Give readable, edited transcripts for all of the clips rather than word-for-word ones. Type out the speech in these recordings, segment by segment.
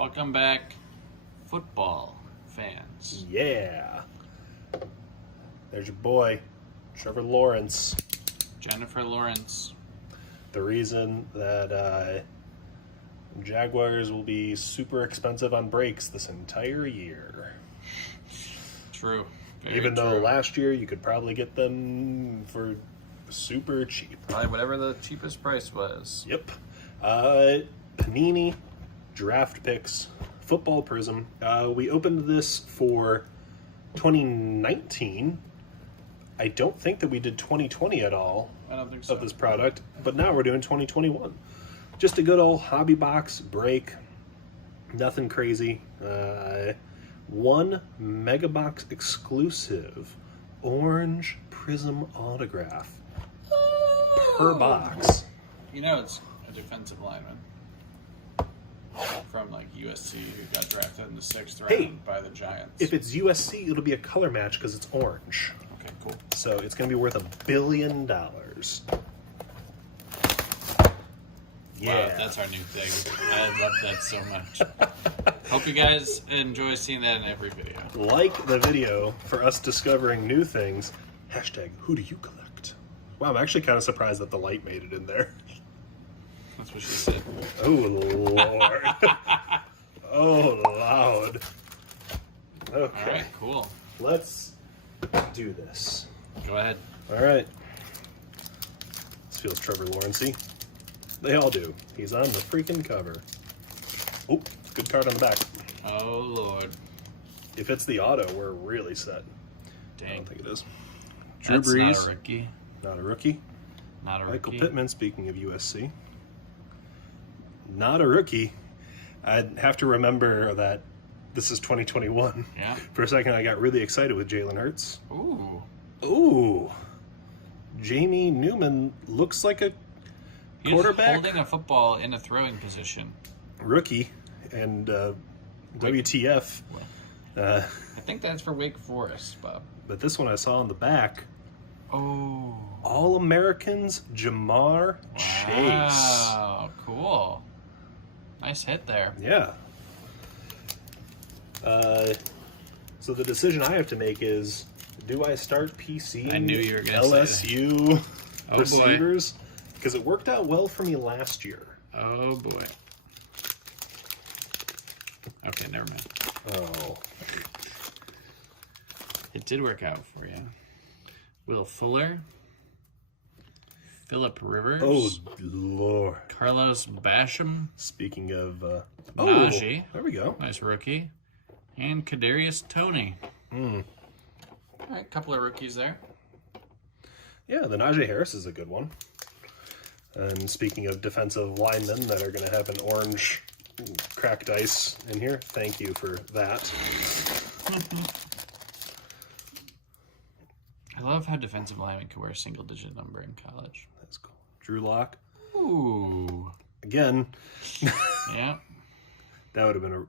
Welcome back, football fans. Yeah. There's your boy, Trevor Lawrence. Jennifer Lawrence. The reason that Jaguars will be super expensive on breaks this entire year. True. Even though last year you could probably get them for super cheap. Probably whatever the cheapest price was. Yep. Panini, draft picks, football Prizm. We opened this for 2019. I don't think that we did 2020 at all. I don't think so. Of this product, but now we're doing 2021. Just a good old hobby box break. Nothing crazy. One mega box exclusive orange Prizm autograph per box. You know, it's a defensive lineman from like USC who got drafted in the 6th round by the Giants. If it's USC, it'll be a color match because it's orange. Okay, cool. So it's going to be worth $1 billion. Yeah. Wow, that's our new thing. I love that so much. Hope you guys enjoy seeing that in every video. Like the video for us discovering new things. Hashtag who do you collect? Wow, I'm actually kind of surprised that the light made it in there. That's what she said. Oh, Lord. Oh, loud. Okay. All right, cool. Let's do this. Go ahead. All right. This feels Trevor Lawrence-y. They all do. He's on the freaking cover. Oh, good card on the back. Oh, Lord. If it's the auto, we're really set. Dang. I don't think it is. Drew That's Brees. not a rookie. Not a rookie. Not a rookie. Michael Pittman, speaking of USC. Not a rookie. I'd have to remember that this is 2021. Yeah. For a second, I got really excited with Jalen Hurts. Ooh. Ooh. Jamie Newman looks like a He's quarterback. holding a football in a throwing position. Rookie. And WTF. I think that's for Wake Forest, Bob. But this one I saw on the back. Oh. All-Americans Jamar Chase. Wow, cool. Nice hit there. Yeah. So the decision I have to make is, do I start PC? I knew you were gonna say LSU Oh, receivers? Because it worked out well for me last year. Oh, boy. Okay, never mind. Oh. It did work out for you. Will Fuller. Phillip Rivers. Oh, Lord. Carlos Basham. Speaking of... Najee. There we go. Nice rookie. And Kadarius Toney. Mm. All right, couple of rookies there. Yeah, the Najee Harris is a good one. And speaking of defensive linemen that are going to have an orange cracked ice in here, thank you for that. I love how defensive linemen can wear a single-digit number in college. That's cool. Drew Lock. Ooh. Again. Yeah. That would have been a...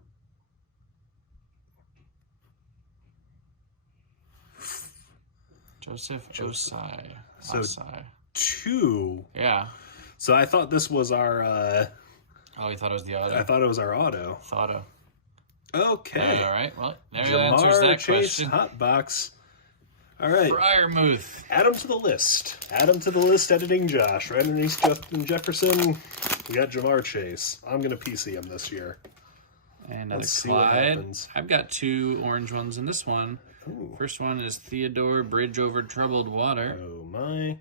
Joseph Osai. So- Osai. 2. Yeah. So I thought this was our... Oh, you thought it was the auto? I thought it was our auto. Thoughta. Okay. All right. Well, there answers Jamar that Chase question. hot box. All right. Fryermuth. Add him to the list. Add him to the list, editing Josh. Right underneath Justin Jefferson, we got Jamar Chase. I'm going to PC him this year. And another Let's see what Clyde. happens. I've got 2 orange ones in this one. Ooh. First one is Theodore Bridge Over Troubled Water. Oh, my.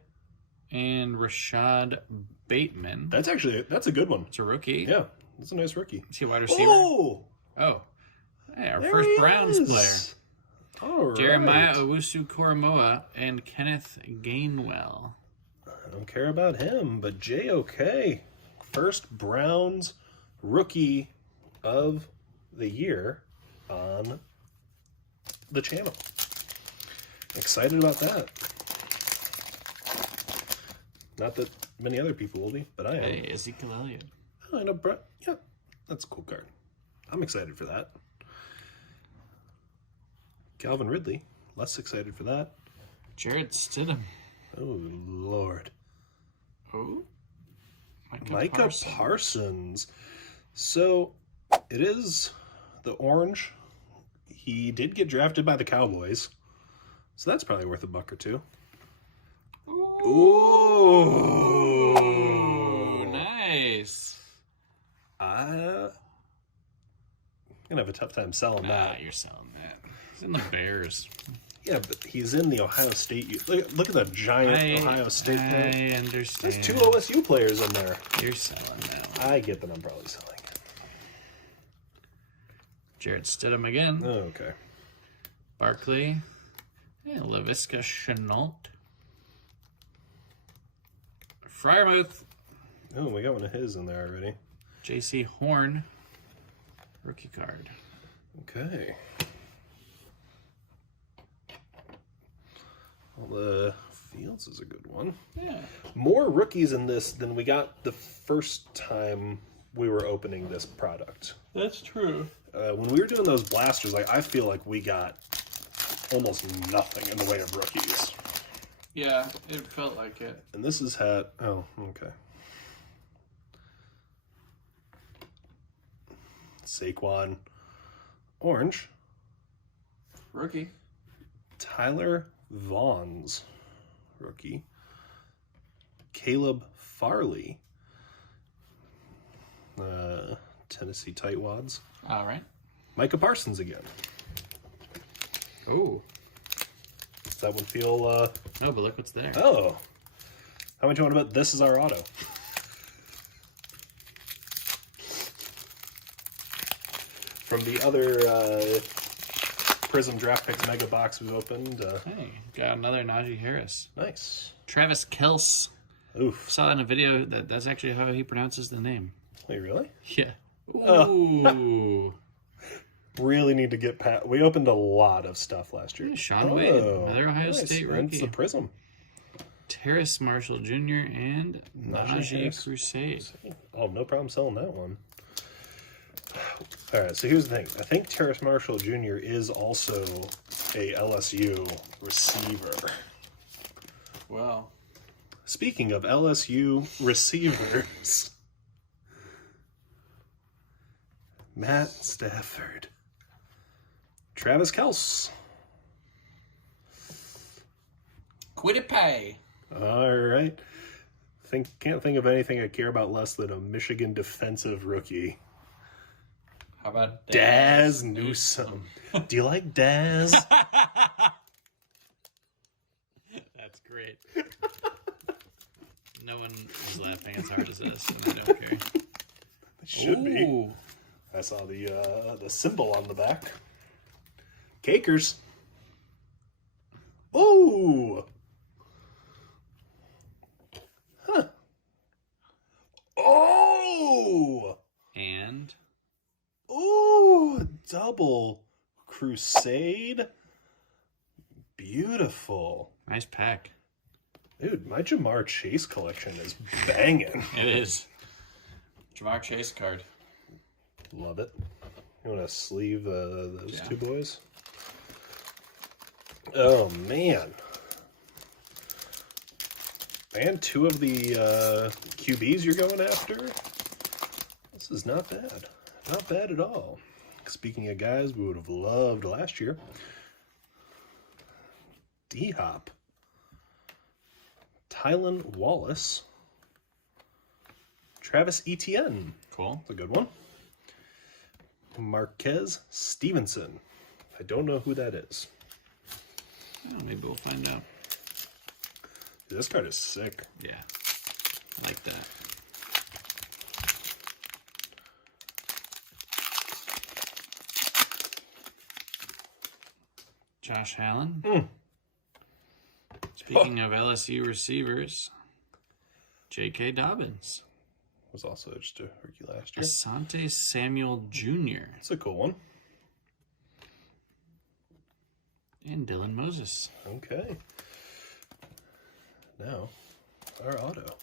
And Rashad Bateman. That's a good one. It's a rookie. Yeah, that's a nice rookie. Is he a wide receiver? Oh! Oh. Hey, our There first he Browns is. player. All right. Jeremiah Owusu-Koramoah and Kenneth Gainwell. I don't care about him, but JOK. First Browns rookie of the year on the channel. Excited about that. Not that many other people will be, but I am. Hey, Ezekiel Elliott. Oh, I know, Brett. Yeah, that's a cool card. I'm excited for that. Calvin Ridley. Less excited for that. Jarrett Stidham. Oh, Lord. Oh. Micah Parsons. So, It is the orange. He did get drafted by the Cowboys, so that's probably worth $1 or $2. Ooh, nice. I'm gonna have a tough time selling that. You're selling that. He's in the Bears. Yeah, but he's in the Ohio State. Look at the giant Ohio State. I understand. There's 2 OSU players in there. You're selling that. I get that I'm probably selling it. Jared Stidham again. Oh, okay. Barkley. And LaVisca Chenault. Fryermuth. Oh, we got one of his in there already. J.C. Horn. Rookie card. Okay. Well, the Fields is a good one. Yeah. More rookies in this than we got the first time we were opening this product. That's true. When we were doing those blasters, I feel like we got almost nothing in the way of rookies. Yeah, it felt like it. And this is hat. Oh, okay. Saquon. Orange. Rookie. Tyler Vaughn's rookie. Caleb Farley. Tennessee Tightwads. All right. Micah Parsons again. Ooh. Does that one feel... No, but look what's there. Oh. How much you want to bet this is our auto? From the other Prizm Draft Picks Mega Box we've opened. Hey, got another Najee Harris. Nice. Travis Kelce. Oof. Saw in a video that's actually how he pronounces the name. Wait, really? Yeah. Ooh. Really need to get Pat. We opened a lot of stuff last year. Sean Wade, another Ohio State rookie. It's the Prizm. Terrace Marshall Jr. and Najee Crusade. Oh, no problem selling that one. All right, so here's the thing. I think Terrace Marshall Jr. is also a LSU receiver. Wow. Speaking of LSU receivers, Matt Stafford, Travis Kelce. Quiddipaye. All right. Can't think of anything I care about less than a Michigan defensive rookie. How about Daz Newsome? Do you like Daz? That's great. No one is laughing as hard as this, and they don't care. It should be. Ooh. I saw the symbol on the back. Cakers. Ooh. Huh. Oh. And Ooh, double Crusade. Beautiful. nice pack. Dude, my Jamar Chase collection is banging. It is. Jamar Chase card. Love it. You want to sleeve those two boys? Oh, man. And 2 of the QBs you're going after? This is not bad. Not bad at all. Speaking of guys we would have loved last year. D-Hop. Tylan Wallace. Travis Etienne. Cool. That's a good one. Marquez Stevenson. I don't know who that is. Oh, maybe we'll find out. This card is sick. Yeah. I like that. Josh Allen. Speaking of LSU receivers, J.K. Dobbins. Was also just a rookie last year. Asante Samuel Jr. It's a cool one. And Dylan Moses. Okay. Now, our auto.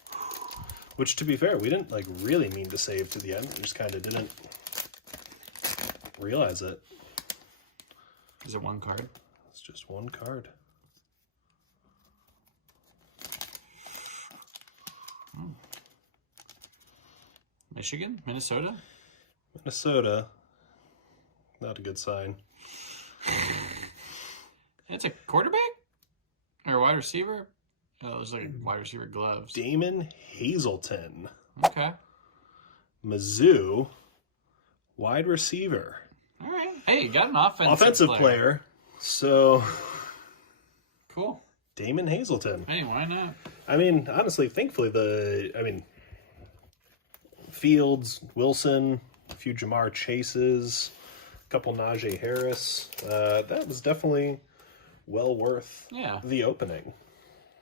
Which, to be fair, we didn't really mean to save to the end. We just kind of didn't realize it. Is it one card? It's just one card. Michigan? Minnesota? Minnesota. Not a good sign. It's a quarterback? Or wide receiver? Oh, it looks like wide receiver gloves. Damon Hazelton. Okay. Mizzou, wide receiver. All right. Hey, you got an Offensive player. So, cool. Damon Hazelton. Hey, why not? I mean, honestly, thankfully, Fields, Wilson, a few Jamar Chases, a couple Najee Harris. That was definitely well worth the opening.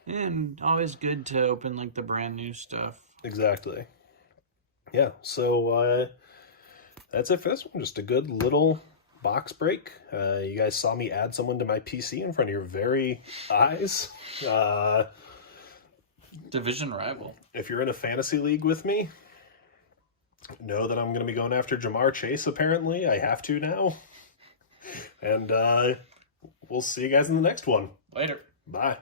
And always good to open like the brand new stuff. Exactly. Yeah, so that's it for this one. Just a good little box break. You guys saw me add someone to my PC in front of your very eyes. Division rival. If you're in a fantasy league with me, know that I'm going to be going after Jamar Chase, apparently. I have to now. And we'll see you guys in the next one. Later. Bye.